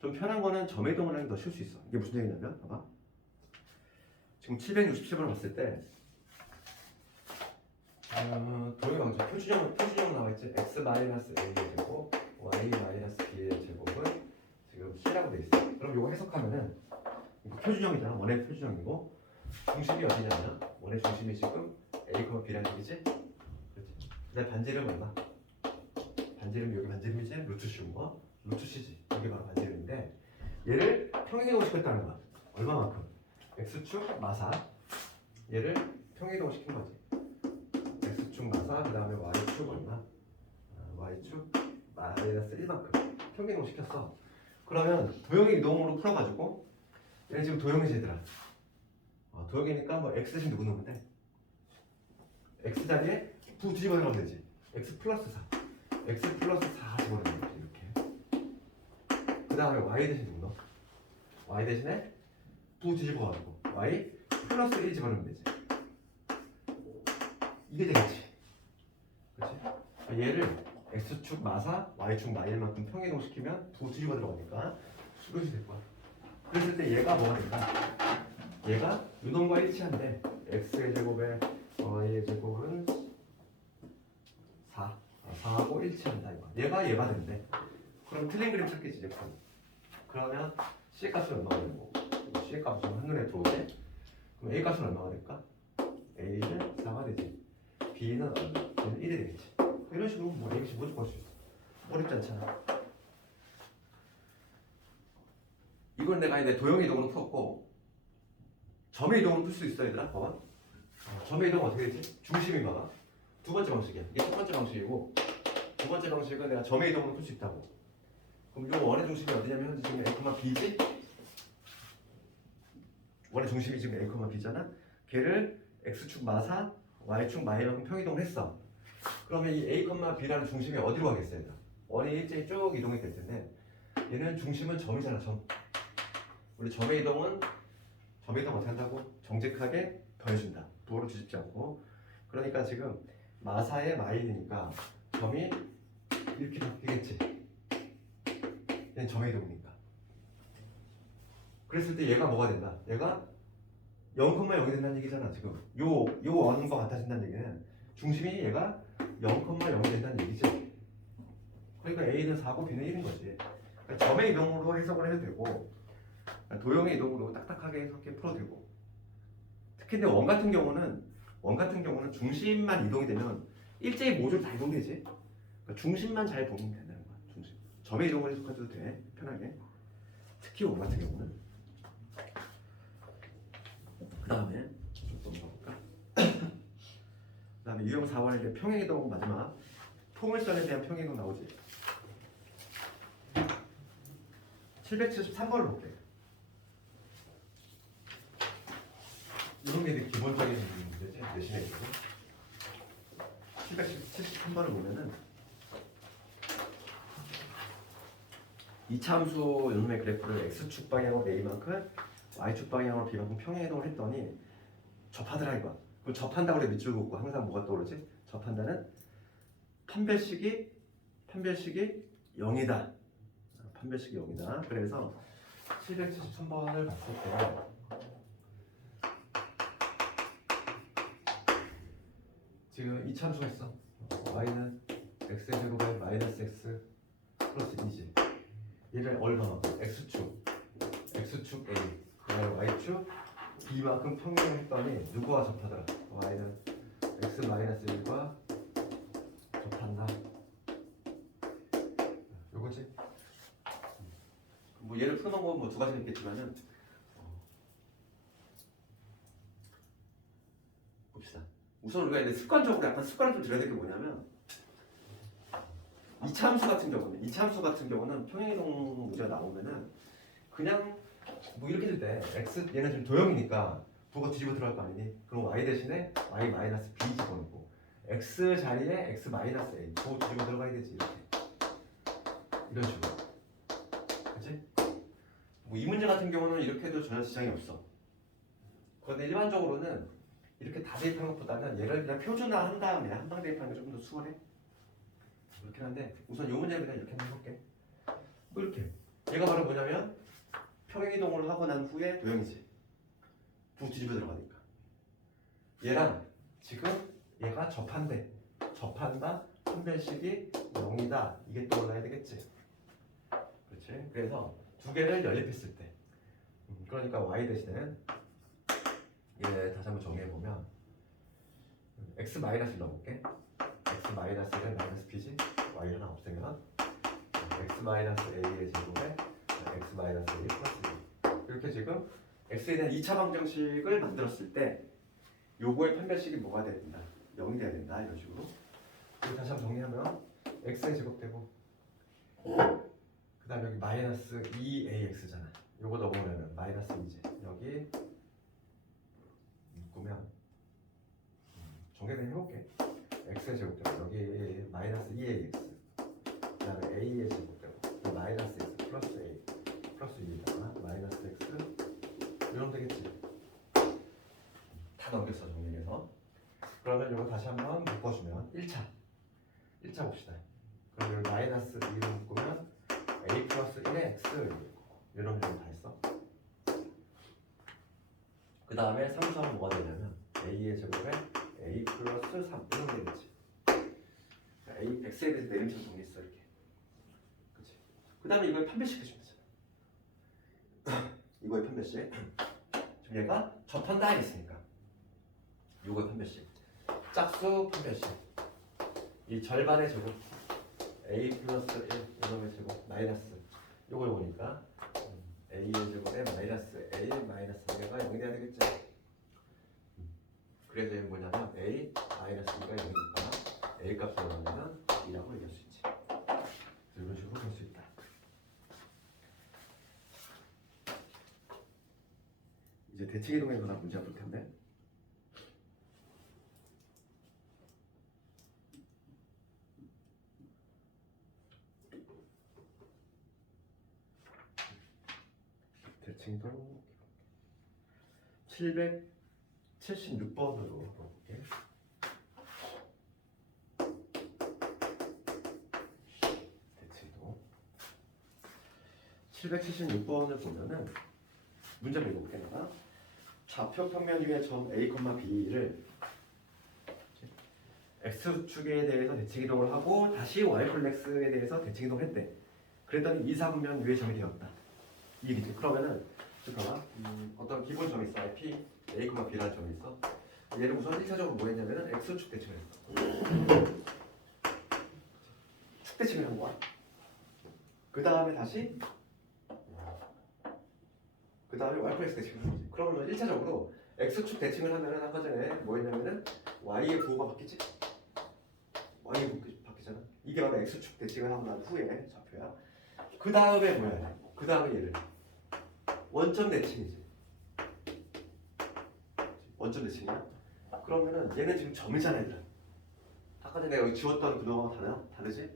좀 편한 거는 점의 이동을 하는 게 더 쉬울 수 있어. 이게 무슨 얘기냐면 봐봐. 지금 767번을 봤을 때 도형의 방식 표준형 나와 있지. x-a의 제곱 y-b의 제곱은 지금 c라고 돼 있어. 그럼 이거 해석하면은 이거 표준형이잖아. 원의 표준형이고 중심이 어디냐면 원의 중심이 지금 A, B라는 얘기지? 그렇지. 그다음 반지름 얼마? 반지름 여기 반지름이지? 루트 C인 거? 루트 C지. 이게 바로 반지름인데 얘를 평행이동을 시켰다는 거야. 얼마만큼? X축 마사 얘를 평행이동을 시킨 거지. X축 마사 그 다음에 Y축 얼마? Y축 마이너스 1만큼 평행이동을 시켰어. 그러면 도형의 이동으로 풀어가지고 얘는 지금 도형이지 얘들아. 도형이니까 뭐 X 대신 누구 넣으면 돼? X 자리에 부 뒤집어 넣으면 되지. X 플러스 4 X 플러스 4 집어넣으면 되지 이렇게. 그 다음에 Y 대신 누구 넣어? Y 대신에 부 뒤집어가지고 Y 플러스 1 집어넣으면 되지. 이게 되겠지. 그렇지? 얘를 X축 마사 Y축 마일만큼 평행이동 시키면 부 뒤집어 들어가니까 이것이 될 거야. 그랬을 때 얘가 뭐가 될까? 얘가 유동과 일치한데 X의 제곱에 Y의 제곱은 4하고 일치한다 이거. 얘가 된대. 그럼 틀린 그림 찾겠지 이제. 그러면 C의 값은 얼마가 되고 C의 값은 한눈에 들어오지? 그럼 A 값은 얼마가 될까? A는 4가 되지. B는 얼마? B는 1이 되겠지. 이런 식으로 뭐 A, B 무조건 할 수 있어. 어렵지 않잖아. 이건 내가 이제 도형의 이동으로 풀었고 점의 이동으로 풀 수 있어 얘들아. 봐봐. 점의 이동은 어떻게 되지? 중심이 봐봐. 두 번째 방식이야. 이게 첫 번째 방식이고 두 번째 방식은 내가 점의 이동으로 풀 수 있다고. 그럼 요 원의 중심이 어디냐면 현재 지금 A, B지? 원의 중심이 지금 A, B잖아. 걔를 X축 마사 Y축 마이만큼 평이동을 했어. 그러면 이 A, B라는 중심이 어디로 가겠어요? 원이 일제히 쭉 이동이 될 텐데 얘는 중심은 점이잖아. 점. 우리 점의 이동은 점의 이동 어떻게 한다고? 정직하게 더해준다. 부호로 뒤집지 않고. 그러니까 지금 마사의 마이니까 점이 이렇게 바뀌겠지. 얘는 점의 이동이니까. 그랬을 때 얘가 뭐가 된다? 얘가 0,0이 된다는 얘기잖아. 지금 요 원과 같아진다는 얘기는 중심이 얘가 0,0이 된다는 얘기죠. 그러니까 A는 4고 B는 1인 거지. 그러니까 점의 이동으로 해석을 해도 되고 도형의 이동으로 딱딱하게 해석해 풀어도 되고. 특히 근데 원 같은 경우는 중심만 이동이 되면 일제히 모듈 다 이동되지. 그러니까 중심만 잘 보면 된다는 거야. 중심. 점의 이동을 해석해도 돼. 편하게. 특히 원 같은 경우는. 그 다음에 좀 넘어가볼까? 그 다음에 유형 4번에 이제 평행이동 마지막 포물선에 대한 평행이동 나오지. 773번을 볼게. 이런 게 되게 기본적인 문제지. 대신에 773번을 보면은 이차함수 요놈의 그래프를 X축 방향으로 A만큼 Y축 방향으로 B만큼 평행이동을 했더니 접하더라 이거. 그럼 접한다고 그래 밑줄 긋고 항상 뭐가 떠오르지? 접한다는 판별식이 0이다. 판별식이 0이다. 그래서 773번을 봤을 때 지금 이차함수가 있어. Y는 X의 제곱에 마이너스 X 플러스 2지. 얘를 얼마? X축 A 그다음에 Y축 B만큼 평행을 했더니 누구와 접하더라? Y는 X 마이너스 1과 접한다. 요거지? 뭐 얘를 푸는 방법은 뭐 두 가지가 있겠지만은 봅시다. 우선 우리가 이제 습관적으로 약간 습관을 좀 들여야 될 게 뭐냐면 이차함수 같은 경우는 평행이동 문제가 나오면은 그냥 뭐 이렇게 될 때 x 얘는 지금 도형이니까 부가 뒤집어 들어갈 거 아니니? 그럼 y 대신에 y 마이너스 b 집어넣고 x 자리에 x 마이너스 a 부 뒤집어 들어가야 되지 이렇게 이런 식으로. 그렇지? 뭐 이 문제 같은 경우는 이렇게 해도 전혀 지장이 없어. 그런데 일반적으로는 이렇게 다 대입하는 것보다는 얘를 그냥 표준화한 다음에 한 방 대입하는 게 조금 더 수월해. 그렇긴 한데 우선 이 문제를 그냥 이렇게 한번 해볼게. 뭐 이렇게 얘가 바로 뭐냐면 평행이동을 하고 난 후에 도형이지. 부 뒤집어 들어가니까. 얘랑 지금 얘가 접한다. 판별식이 0이다. 이게 떠올라야 되겠지. 그렇지? 그래서 두 개를 연립했을 때 그러니까 y 대신에 다시 한번 정리해 보면 x 마이너스를 넣어볼게. x 마이너스는 마이너스 b지. y 하나 없애면 x 마이너스 a의 제곱에 x 마이너스 a 플러스 b. 이렇게 지금 x에 대한 2차 방정식을 만들었을 때 요거의 판별식이 뭐가 돼야 된다? 0이 돼야 된다. 이런 식으로. 그리고 다시 한번 정리하면 x의 제곱되고 그 다음에 여기 마이너스 2ax잖아. 요거 넣어보면 마이너스 2제. 여기 묶으면 정리를 해볼게. x의 제곱되고 여기 마이너스 2ax 그 다음에 a의 제곱되고 또 마이너스 x 플러스 a 플러스 2에다가 마이너스 x 이러면 되겠지. 다 넘겼어 정리해서. 그러면 이거 다시 한번 묶어주면 1차 봅시다. 그럼 여기 마이너스 2를 묶으면 a 플러스 1의 x 이런 식으로 다 했어. 그 다음에 3차는 뭐가 되냐면 a의 제곱에 a 플러스 3 이런 게 되겠지. x에 대해서 내림처럼 정리했어 이렇게. 그치? 그 다음에 이걸 판별시켜주면 되잖아. 이거의 판별식. 지금 얘가 접한다 했으니까 이거의 판별식. 짝수 판별식. 이 절반의 제곱 a 플러스 1 이놈의 제곱 마이너스 요걸 보니까 a의 제곱에 마이너스 a 마이너스 3가 0이 돼야 되겠지. 그래서 이게 뭐냐면 a 마이너스 2가 0이니까 a 값을 넣으면 2라고 얘기할 수 있지. 이런 식으로 볼 수 있다. 이제 대칭이동에 관한 문제 볼 텐데. 대칭이동 776번으로 볼게. 대칭이동 776번을 보면은 문제를 읽어볼게. 내가 좌표 평면 위의 점 A, B를 X축에 대해서 대칭이동을 하고 다시 Y 플렉스에 대해서 대칭이동을 했대. 그랬더니 2, 4분면 위의 점이 되었다. 이 얘기지. 그러면은 잠깐만 어떤 기본 점이 있어. P, A, B라는 점이 있어. 얘를 우선 1차적으로 뭐 했냐면은 X축 대칭을 했어. 축 대칭을 한 거야. 그 다음에 다시 그 다음에 Y 플렉스 대칭을 한 거지. 그러면 1차적으로 X축 대칭을 하면은 아까 전에 뭐 했냐면은 Y의 부호가 바뀌지. Y의 부호가 바뀌잖아. 이게 바로 X축 대칭을 하고 난 후에 좌표야. 그 다음에 뭐야? 그 다음에 얘를 원점 대칭이지. 원점 대칭이야. 그러면은 얘는 지금 점이잖아, 얘들아. 아까 전에 내가 여기 지웠던 그동안과 다르지?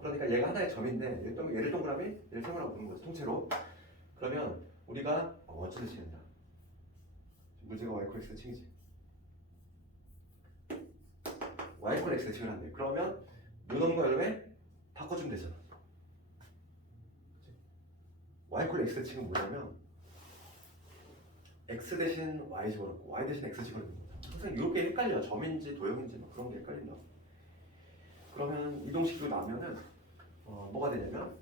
그러니까 얘가 하나의 점인데 얘를 동그라미, 얘를 세모라고 부르는 거지, 통째로. 그러면 우리가 원점 대칭한다. 문제가 y x 대칭이지. y x 대칭을 한대. 그러면 요놈과 요놈에 바꿔주면 되잖아. y x 대칭은 뭐냐면 x 대신 y 집어넣고 y 대신 x 집어넣는 거야. 항상 이렇게 헷갈려. 점인지 도형인지 막 그런 게 헷갈린다. 그러면 이동식으로 나면은 뭐가 되냐면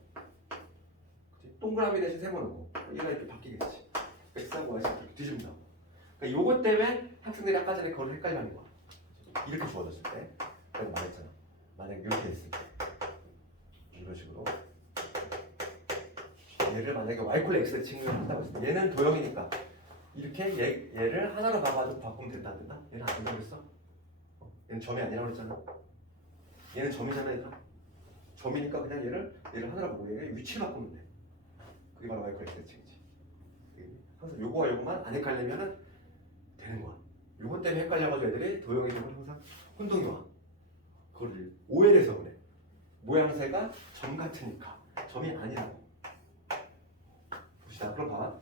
그치? 동그라미 대신 세모넣고 얘가 이렇게 바뀌겠지. x하고 y하고 이렇게 뒤집는다. 그러니까 요것 때문에 학생들이 아까 전에 그걸 헷갈려하는 거야. 이렇게 주어졌을 때 내가 말했잖아. 만약에 이렇게 됐을 때 이런 식으로 얘를 만약에 y x 대칭을 한다고 했을 때 얘는 도형이니까 이렇게 얘를 하나로 봐가지고 바꾸면 된다 안 된다? 얘는 안 된다고 그랬어? 얘는 점이 아니라고 그랬잖아. 얘는 점이잖아. 얘들아. 점이니까 그냥 얘를 하나로 보고 얘의 위치를 바꾸면 돼. 그게 바로 y x 대칭이지. 항상 요거와 요거만 안 헷갈리면은 되는 거야. 요것 때문에 헷갈려가지고 애들이 도형이 되면 항상 혼동이 와. 그걸 오해를 해서 그래. 모양새가 점 같으니까 점이 아니라고. 봅시다. 그럼 봐.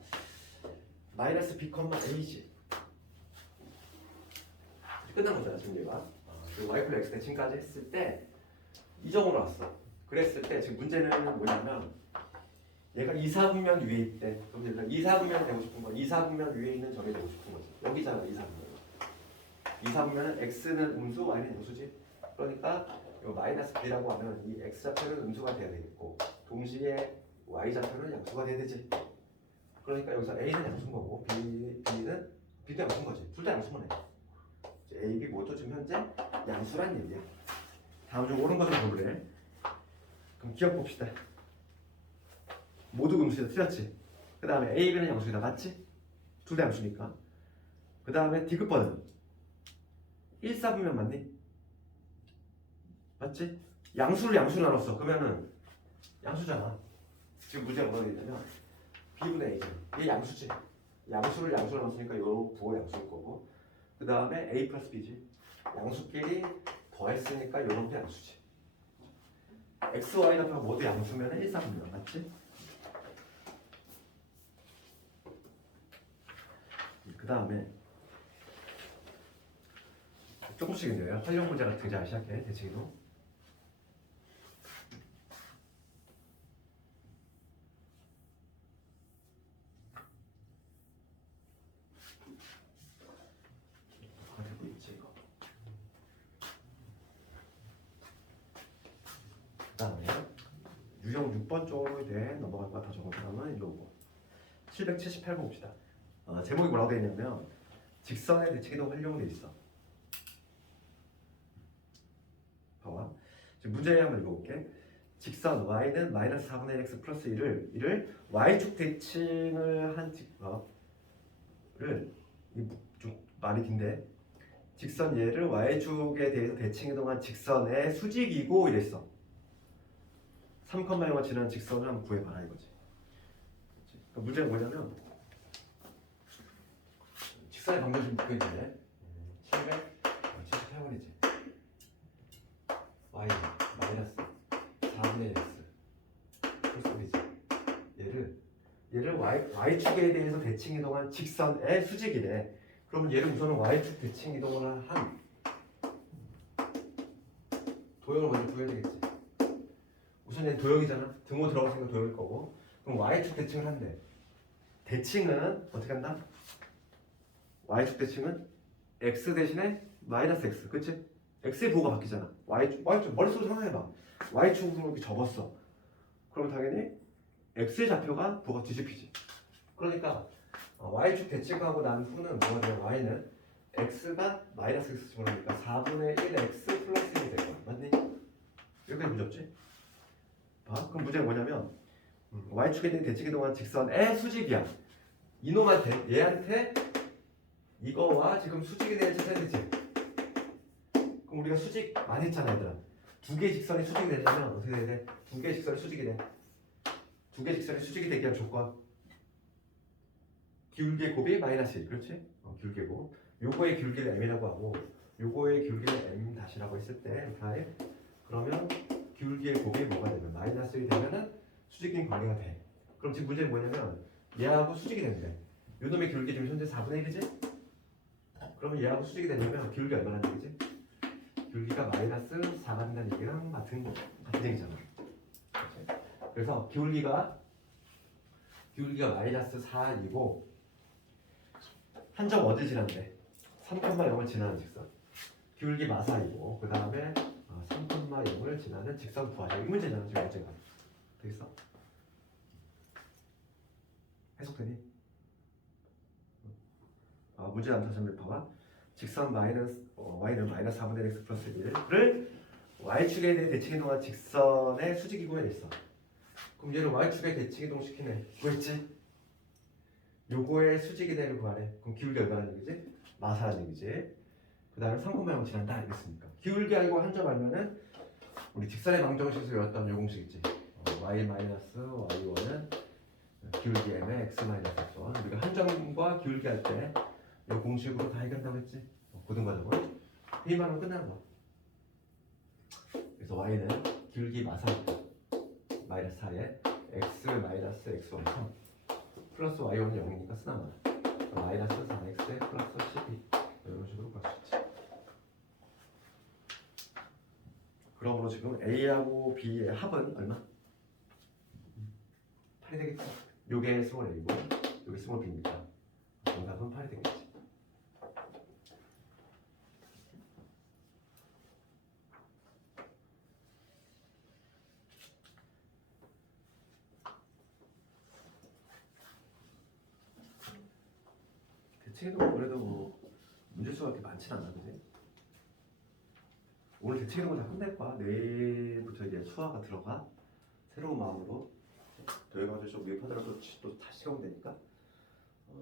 마이너스 b, a지. 끝난 거잖아 지금 얘가. 그 y x 대칭까지 했을 때 이 점으로 왔어. 그랬을 때 지금 문제는 뭐냐면 얘가 2, 4분면 위에 있대. 그럼 얘가 2, 4분면 되고 싶은 거. 2, 4분면 위에 있는 점이 되고 싶은 거지. 여기잖아 2, 4분면. 2, 4분면은 x는 음수, y는 양수지. 그러니까 이 마이너스 b라고 하면 이 x 좌표는 음수가 돼야 되겠고 동시에 y 좌표는 양수가 돼야 되지. 그러니까 여기서 A는 양수인 거고 B도 양수인 거지. 둘 다 양수면 해. A, B 모두 지금 현재 양수란 얘기야. 다음 중 옳은 것을 고르래. 그럼 기억 봅시다. 모두 음수이다. 틀렸지? 그 다음에 A, B는 양수이다. 맞지? 둘 다 양수니까. 그 다음에 D급번은 1, 4분면 맞니? 맞지? 양수를 양수로 나눴어. 그러면은 양수잖아. 지금 문제가 뭐가 되냐면 B분의 A지. 이게 양수지. 양수를 양수로 나눴으니까 요 부호 양수일 거고, 그 다음에 A 플러스 B지. 양수끼리 더했으니까 요런 게 양수지. X, Y 가 모두 양수면 1, 4분면 맞지? 그 다음에 조금씩 있네요. 활용 문제가 등장하기 시작해. 대칭이동. 그 다음에 유형 6번 쪽에 대해 넘어갈 것 같아. 적은 사람은 이거고 778번 봅시다. 제목이 뭐라고 되어 있냐면 직선의 대칭이동 활용돼 있어. 봐봐. 지금 문제 한번 읽어볼게. 직선 y는 마이너스 4분의 1 x 플러스 1을 이를 y축 대칭을 한 직선을 좀 말이 긴데 직선 얘를 y축에 대해서 대칭이동한 직선의 수직이고 이랬어. 3,0가 지나는 직선을 한번 구해봐라 이거지. 그러니까 문제가 뭐냐면 직선의 방정식 묶여있는데 778번이지. y 마이너스 4분의 x 플러스 1이지. 얘를 y축에 대해서 대칭이동한 직선의 수직이래. 그러면 얘를 우선은 y축 대칭이동을 한 도형을 먼저 구해야 되겠지. 우선 얘는 도형이잖아. 등호 들어갔으니까 도형일 거고. 그럼 y축 대칭을 한대. 대칭은 어떻게 한다? y축 대칭은 x 대신에 마이너스 x, 그치? x의 부호가 바뀌잖아. y축 머릿속으로 상상해봐. y축으로 이렇게 접었어. 그럼 당연히 x의 좌표가 부호가 뒤집히지. 그러니까 y축 대칭하고 난 후는 뭐가 돼요? y는 x가 마이너스 x 집어넣으니까 4분의 1 x 플러스 1이 될 거야. 맞니? 여기까지 문제 없지? 그럼 문제가 뭐냐면 y축에 있는 대칭이동한 직선의 수직이야. 이놈한테 얘한테 이거와 지금 수직에 대해 찾아야 되지. 그럼 우리가 수직 많이 했잖아 얘들아. 두 개의 직선이 수직이 되려면 어떻게 돼야 돼? 두 개의 직선이 수직이 돼. 두 개의 직선이 수직이 되기 위한 조건 기울기의 곱이 마이너스 1. 그렇지? 기울기의 곱. 요거의 기울기를 m이라고 하고 요거의 기울기를 m 다시라고 했을 때 m 타입. 그러면 기울기의 곱이 뭐가 되면 마이너스 1이 되면은 수직인 관계가 돼. 그럼 지금 문제는 뭐냐면 얘하고 수직이 된대. 요놈의 기울기 지금 현재 4분의 1이지? 그러면 얘하고 수직이 되려면 기울기 얼마나 되겠지? 기울기가 마이너스 4가 된다는 얘기랑 같은 얘기잖아. 그렇지? 그래서 기울기가 마이너스 4이고 한 점 어딜 지난대? 3,0을 지나는 직선. 기울기 마사이고 그 다음에 3,0을 지나는 직선 구하자. 이 문제잖아 지금 문제가. 되겠어? 해석되니? 문제 다음 다시 한번 봐봐. 직선 y는 마이너스 4분의 x 플러스 1을 y축에 대해 대칭이동한 직선의 수직이고에 있어. 그럼 얘를 y축에 대칭이동 시키네. 구했지? 요거의 수직이 되는 구하래. 그럼 기울기 얼마라는 얘기지? 마사라는 얘기지. 그 다음에 3,0을 지난다 알겠습니까? 기울기 알고 한 점 알면은 우리 직선의 방정식에서 외웠던 요 공식 있지? y 마이너스 y1은 기울기 m의 x 마이너스 x1. 우리가 한 점과 기울기 할 때 이 공식으로 다 해결한다고 했지? 고등과정은 B만 하면 끝나는 거야. 그래서 y는 기울기 마사이고 마이너스 4에 x 마이너스 x1 3 플러스 y1은 0이니까 쓰나마 마이너스 4x에 플러스 12 이런 식으로 볼 수 있지. 그러므로 지금 A하고 B의 합은 얼마? 8이 되겠지. 요게 스몰 A고 요게 스몰 B니까 정답은 8이 되겠지. 대칭이동은 그래도 뭐 문제수가 그렇게 많진 않아, 그지? 오늘 대칭이동은 다 끝낼 거야. 내일부터 이제 수화가 들어가. 새로운 마음으로 더해가지고 좀 매입하더라도 또 다시 시험 되니까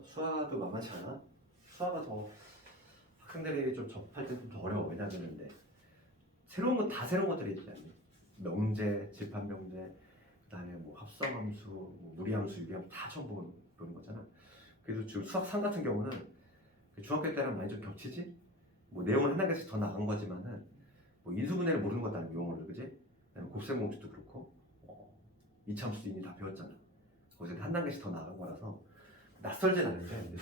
수화도 만만치 않아. 수화가 더 학생들이 좀 접할 때 좀 더 어려워. 왜냐하면 새로운 건 다 새로운 것들이 있잖아요. 명제, 집합명제, 그다음에 뭐 합성함수, 뭐 무리함수, 유리함수 다 처음 보는 거잖아. 그래서 지금 수학 3 같은 경우는 중학교 때랑 많이 좀 겹치지. 뭐 내용은 한 단계씩 더 나간 거지만은 뭐 인수분해를 모르는 것도 아니고 용어를, 그지? 그다음에 곱셈공식도 그렇고 이차함수도 이미 다 배웠잖아. 거기서 한 단계씩 더 나간 거라서 낯설진 않은데 이제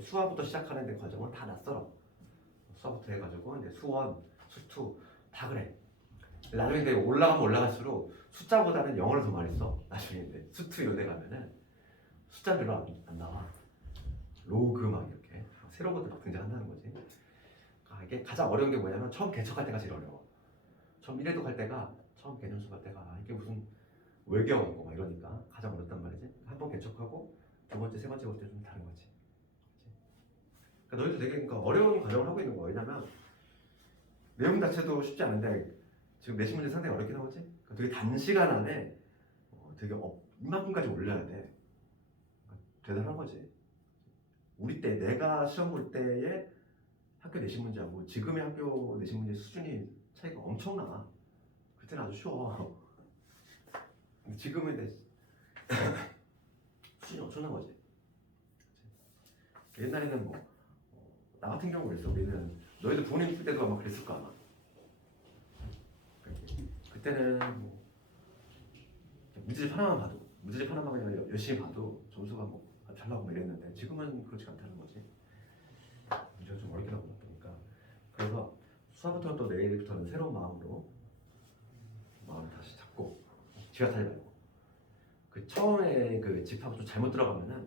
수화부터 시작하는 과정은 다 낯설어. 수화부터 해가지고 이제 수원, 수투 다 그래. 나중에 이제 올라가면 올라갈수록 숫자보다는 영어를 더 많이 써. 나중에 이제 수투 이런 데 가면은 숫자 별로 안 나와. 로그 막 이렇게 새로운 것들 막 등장한다는 거지. 이게 가장 어려운 게 뭐냐면 처음 개척할 때가 제일 어려워. 처음 1회독 할 때가, 처음 개념수 할 때가 이게 무슨 외계어고 막 이러니까 가장 어렵단 말이지. 한 번 개척하고 두 번째, 세 번째 볼 때 좀 다른 거지. 그러니까 너희도 되게 그러니까 어려운 과정을 하고 있는 거야. 왜냐면 내용 자체도 쉽지 않은데 지금 내신 문제 상당히 어렵게 나오지? 그러니까 되게 단시간 안에 되게 이만큼까지 올려야 돼. 그러니까 대단한 거지. 우리 때 내가 시험 볼 때의 학교 내신 문제하고 지금의 학교 내신 문제 수준이 차이가 엄청나. 그때는 아주 쉬워. 근데 지금은 수준이 엄청난 거지. 옛날에는 뭐 나 같은 경우 그랬어. 우리는 너희들 부모님 있을 때도 아마 그랬을 거 아마. 그때는 뭐 문제집 하나만 그냥 열심히 봐도 점수가 뭐 잘 나오고 이랬는데 지금은 그렇지 않다는 거지. 문제가 좀 어렵게 나오다 보니까. 그래서 수화부터 또 내일부터는 새로운 마음으로 마음을 다시 잡고 지각하지 말고 그 처음에 그 집합 좀 잘못 들어가면은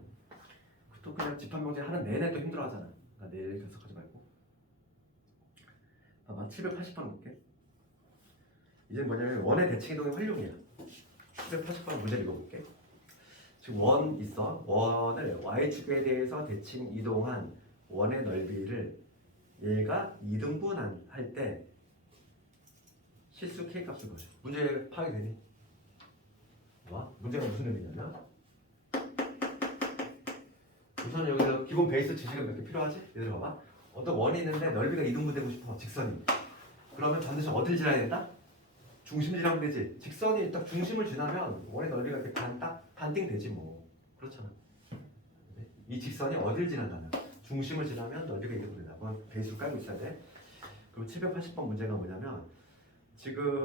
또 그냥 집합명제 하는 내내 또 힘들어하잖아. 그러니까 내일 결석하지 말고. 봐봐 780번 볼게. 이제 뭐냐면 원의 대칭이동의 활용이야. 780번 문제 읽어볼게. 지금 원 있어. 원을 y축에 대해서 대칭 이동한 원의 넓이를 얘가 2등분 할 때 실수 k 값을 구하죠. 문제 파악이 되니? 봐. 문제가 무슨 의미냐면 우선 여기서 기본 베이스 지식은 몇 개 필요하지? 얘들 봐봐. 어떤 원이 있는데 넓이가 2등분 되고 싶어. 직선이. 그러면 반드시 어디를 지나야 된다? 중심 지나면 되지. 직선이 딱 중심을 지나면 원의 넓이가 이렇게 반띵 되지 뭐. 그렇잖아. 이 직선이 어디를 지나가나? 중심을 지나면 넓이가 2등분 된다. 그건 베이스로 깔고 있어야 돼. 그럼 780번 문제가 뭐냐면 지금